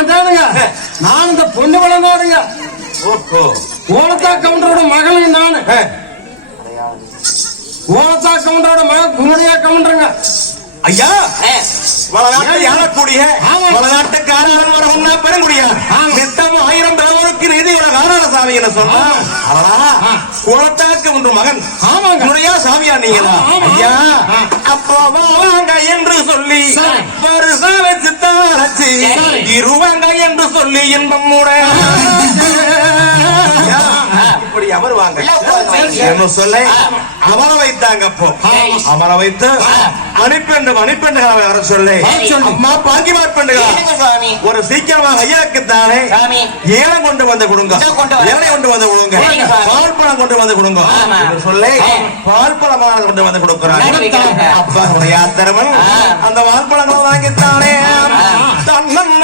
மாட்டானுங்க. கவுண்டரோட மகன் குருடியா கவுண்டருங்க. ஐயா. வளநாட்டையாளக்கூடிய வளநாட்டுக்காரன் வரவங்களா பெறங்குடியா நித்தம் ஆயிரம் பிரபருக்கு நீதி உலக ஆராளசாமி என்ன சொன்னா? குளத்தாக்கு ஒன்று மகன் ஆமாங்க. நுழையா சாமியா நீங்களா. ஐயா. அப்போ வாங்க என்று சொல்லி சரி. வருஷாவை சித்தாரச்சு சரி. இருவாங்க என்று சொல்லி இன்பம் ஐயா, இப்படி அமருவாங்க. என்ன சொல்ல. அமர வைத்தாங்க அப்போ. அமர வைத்து அனுப்பெண்டு அனுப்பெண்டுகளை வர சொல்லி. அம்மா பாக்கி சுவாமி? ஒரு சீக்கிரமாக ஐயாக்கு தானே ஏலம் கொண்டு வந்து கொடுங்க. ஏழை கொண்டு வந்து கொடுங்க. பால் பழம் கொண்டு வந்து கொடுங்க. சொல்லி. பால் பழமான கொண்டு வந்து கொடுக்கிறாங்க. அப்பா உடைய. அந்த வால்பழங்களை வாங்கித்தானே. தன்னன்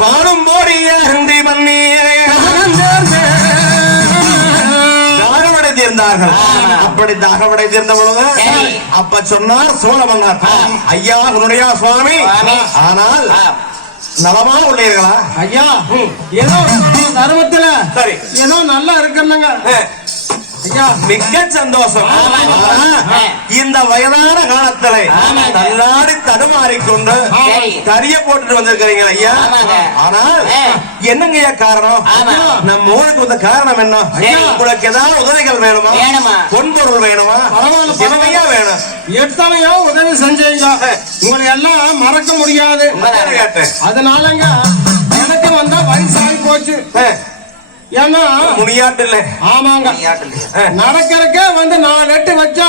பழம்போடி யாருந்தி பன்னீரே தாகவடை தீர்ந்தார்கள். அப்படி தாகவடை தீர்ந்த பொழுது. அப்ப சொன்னார் சோழ மன்னர் ஐயா உன்னுடைய சுவாமி. ஆனால் நலமா உள்ளீர்களா? ஐயா ஏதோ தர்மத்துல சரி. ஏதோ நல்லா ஐயா மிக்க சந்தோஷம். இந்த வயதான காலத்துல. தள்ளாடி தடுமாறிக்கொண்டு. தறிய போட்டுட்டு வந்திருக்கிறீங்க ஐயா. ஆனால். என்னங்க ஐயா காரணம். நம்ம ஊருக்கு வந்த காரணம் என்ன. உங்களுக்கு ஏதாவது உதவிகள் வேணுமா? பொன்பொருள் வேணுமா? என்னையா வேணும். எத்தனையோ உதவி செஞ்சீங்க. உங்களை எல்லாம் மறக்க முடியாது. அதனாலங்க எனக்கு வந்தா வயசாகி போச்சு. ஏன்னா முனியாட்டு இல்ல ஆமாங்க நடக்கிறக்கே வந்து நாலு எட்டு வச்சா.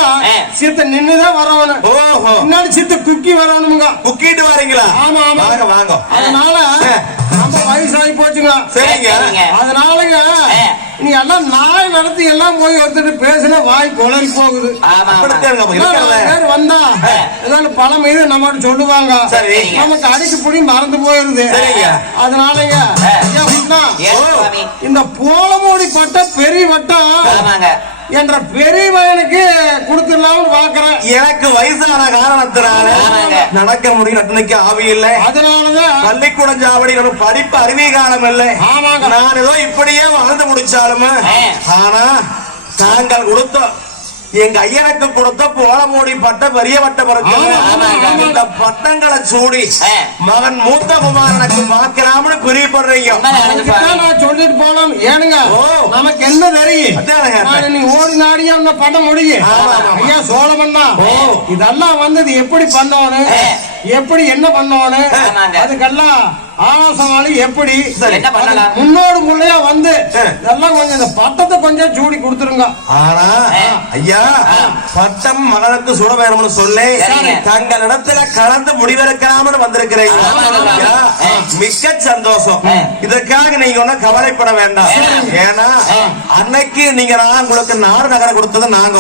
சித்த நின்னுதான் வரணும் ஓஹோ. முன்னாடி சித்த குக்கி வரணுமுங்க குக்கிட்டு வாரீங்களா? ஆமா, ஆமா. வாங்க வாங்க. அதனால. நம்ம வயசாகி சரிங்க. அதனாலங்க. நீ எல்லாம் நாய் வளர்த்து எல்லாம் போய் ஒருத்தர் பேசினா வாய் குளறி போகுது. வந்தா ஏதாவது பழம் இது நம்ம சொல்லுவாங்க சரி. நமக்கு அடிக்கு புடி மறந்து போயிருது. அதனாலங்க இந்த போலமூடி பட்ட பெரிய வட்டம் என்ற பெரிய பையனுக்கு கொடுத்துடலாம்னு பாக்குறேன் எனக்கு வயசான காரணத்தினால. நடக்க முடியும் நட்டனைக்கு ஆவி இல்லை அதனாலதான் பள்ளிக்கூடம் ஜாவடி படிப்பு அறிவிய காலம் இல்லை ஆமாங்க. நான் ஏதோ இப்படியே வாழ்ந்து முடிச்சாலும். ஆனா தாங்கள் கொடுத்த எங்க ஐயனுக்கு கொடுத்த போலமூடி பட்ட பெரிய ஆமா. இந்த பட்டங்களை சூடி. மகன் மூத்த குமாரனுக்கு பார்க்கலாம்னு பிரியப்படுறீங்க சொல்லிட்டு போனோம் ஏனுங்க ஓ. நமக்கு என்ன தெரியும் நீ ஓடி நாடியா உன்னை பண்ண முடியும். ஐயா சோழமன்னா ஓ. இதெல்லாம் வந்தது எப்படி பண்ணணும் ஆ. எப்படி என்ன ஆமாங்க. அதுக்கெல்லாம் ஆலோசனை எப்படி முன்னோடு முள்ளையா வந்து ஆ. இதெல்லாம் கொஞ்சம் இந்த பட்டத்தை கொஞ்சம் சூடி கொடுத்துருங்க ஆனா. ஐயா பட்டம் மகனுக்கு சுட வேணும்னு சொல்லி சரிங்க. தங்களிடத்துல கலந்து முடிவெடுக்கலாம்னு வந்திருக்கிறீங்க மிக்க சந்தோஷம். இதற்காக நீங்க ஒண்ணும் கவலைப்பட வேண்டாம். ஏன்னா அன்னைக்கு நீங்க நான் உங்களுக்கு நாடு நகரம் கொடுத்தது நாங்க.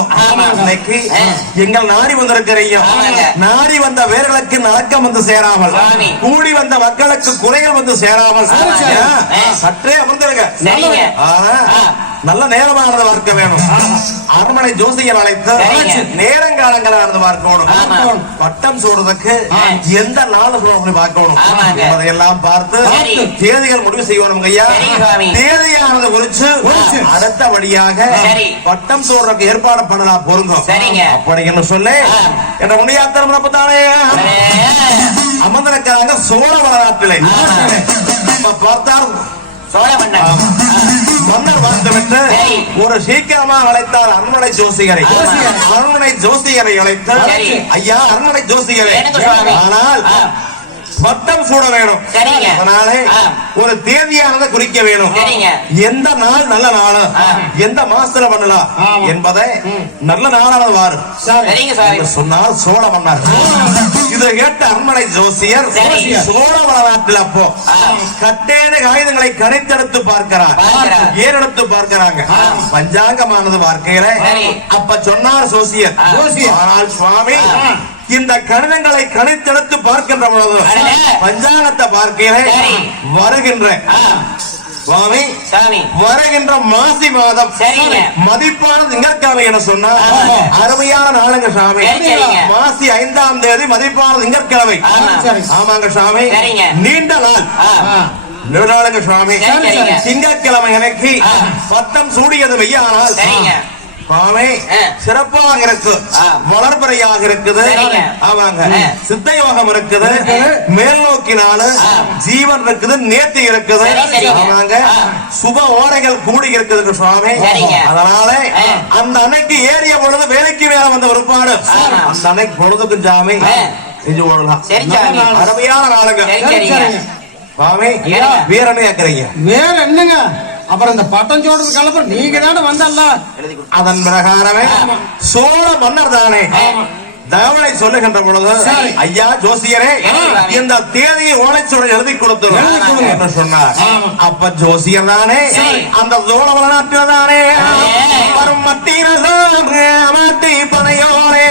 அன்னைக்கு. எங்கள் நாடி வந்திருக்கிறீங்க. நாடி வந்த வேர்களுக்கு நலக்கம் வந்து சேராமல். கூடி வந்த மக்களுக்கு குறைகள் வந்து சேராமல் ஆ. சற்றே அமர்ந்திருங்க. நல்ல நேரமானது பார்க்க வேணும் அரண்மனை ஜோசியர் அழைத்து. நேரங்காலங்களானது பார்க்கணும். பட்டம் சூடுறதுக்கு. எந்த நாள் சொல்லணும் பார்க்கணும். அதையெல்லாம் பார்த்து. தேதிகள் முடிவு செய்யணும் ஐயா. தேதியானது குறிச்சு. அடுத்தபடியாக சரி. பட்டம் சூடுறதுக்கு ஏற்பாடு பண்ணலாம் பொருந்தும். அப்படி என்று சொல்லி ஆ. என்ற முனியாத்திரம் தானே அமர்ந்திருக்கிறாங்க சோழ வரலாற்றிலே ஆமா. நம்ம பார்த்தால் சோழ மன்னன் ஆமா. மன்னர் வந்துவிட்டு. ஒரு சீக்கிரமா அழைத்தார் அரண்மனை ஜோசிகரை. அரண்மனை ஜோசிகரை அழைத்து. ஐயா அரண்மனை ஜோசிகரை. ஆனால். பட்டம் சூட வேணும். அதனாலே. ஒரு தேதியானதை குறிக்க வேணும். எந்த நாள் நல்ல நாள். எந்த மாசத்துல பண்ணலாம். என்பதை நல்ல நாளானது வாரு சொன்னார் சோழ மன்னர் இதை கேட்ட அரண்மனை ஜோசியர். சோழ வரலாற்றில் அப்போ. கட்டேன காகிதங்களை கணித்தெடுத்து பார்க்கிறார். ஏறெடுத்து பார்க்கிறாங்க. பஞ்சாங்கமானது பார்க்கையில சரி. அப்ப சொன்னார் சோசியர். ஆனால் சுவாமி. இந்த கணிதங்களை கணித்தெடுத்து பார்க்கின்ற பொழுது. பஞ்சாங்கத்தை பார்க்கையில சரி. வருகின்ற சுவாமி சாமி வருகின்ற மாசி மாதம் சரிங்க. மதிப்பான திங்கட்கிழமை என சொன்னா. அருமையான நாளுங்க சாமி. மாசி ஐந்தாம் தேதி மதிப்பான திங்கட்கிழமை. ஆமாங்க சாமி. நீண்ட நாள் ஆ, ஆ. நீண்ட நாளுங்க சாமி சரி, சரிங்க. திங்கட்கிழமை எனக்கு. பட்டம் சூடியது மெய்யானால் ஆ. சிறப்பாக இருக்கு. வளர்பிறையாக இருக்குது. ஆமாங்க. சித்த யோகம் இருக்குது இருக்குது. மேல் நோக்கினால. ஜீவன் இருக்குது நேர்த்தி இருக்குது. ஆமாங்க. சுப ஓரைகள் கூடி இருக்குதுங்க சுவாமி சரிங்க. அதனால. அந்த அன்னைக்கு ஏறிய பொழுது வேலைக்கு மேல வந்த ஒருபாடு. அந்த அன்னைக்கு பொழுதுக்கும் சாமி. செஞ்சு போடலாம். அருமையான நாளுங்க. சுவாமி. வேற என்ன கேக்குறீங்க வேற என்னங்க அப்புறம் இந்த பட்டம் சோடுறது கலப்ப நீங்க தானே வந்தல்ல. அதன் பிரகாரமே. சோழ மன்னர் தானே. தகவலை சொல்லுகின்ற பொழுது. ஐயா ஜோசியரே. இந்த தேதியை ஓலைச்சுவடில் எழுதி கொடுத்துரும். என்று சொன்னார். அப்ப ஜோசியர் தானே. அந்த சோழ வரலாற்றில் தானே. வரும் மட்டினதும் மாட்டி பனையோரே பனையோரே,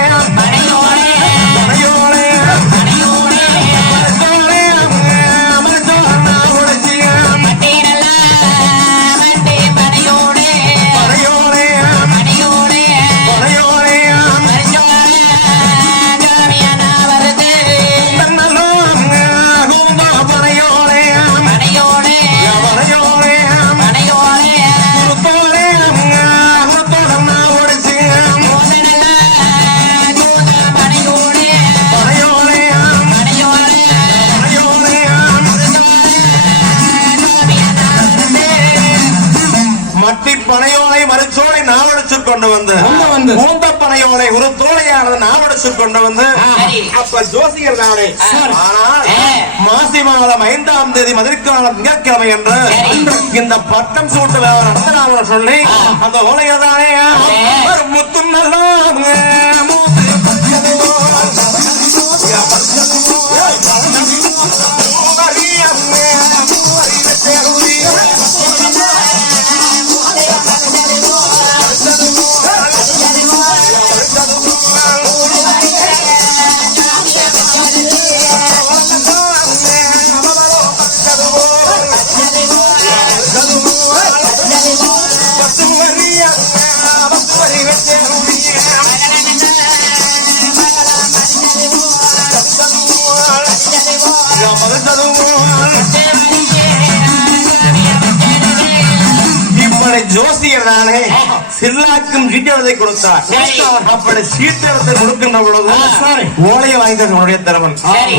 வந்து கொண்டு வந்து. பூந்த பனையோலை ஒரு தோலையானது நாவடிச்சு கொண்டு வந்து. அப்ப ஜோசியர் தானே. ஆனால். மாசி மாதம் ஐந்தாம் தேதி மதுரைக்கான திங்கட்கிழமை என்று. இந்த பட்டம் சூட்டு நடத்தலாம் சொல்லி. அந்த ஓலையை தானே முத்தும் நல்லா தானே சில்லாக்கும் சீட்டத்தை கொடுத்தார். அப்படி சீட்டத்தை கொடுக்கின்ற பொழுது. ஓலையை வாங்கிக்க திறவன் சரி.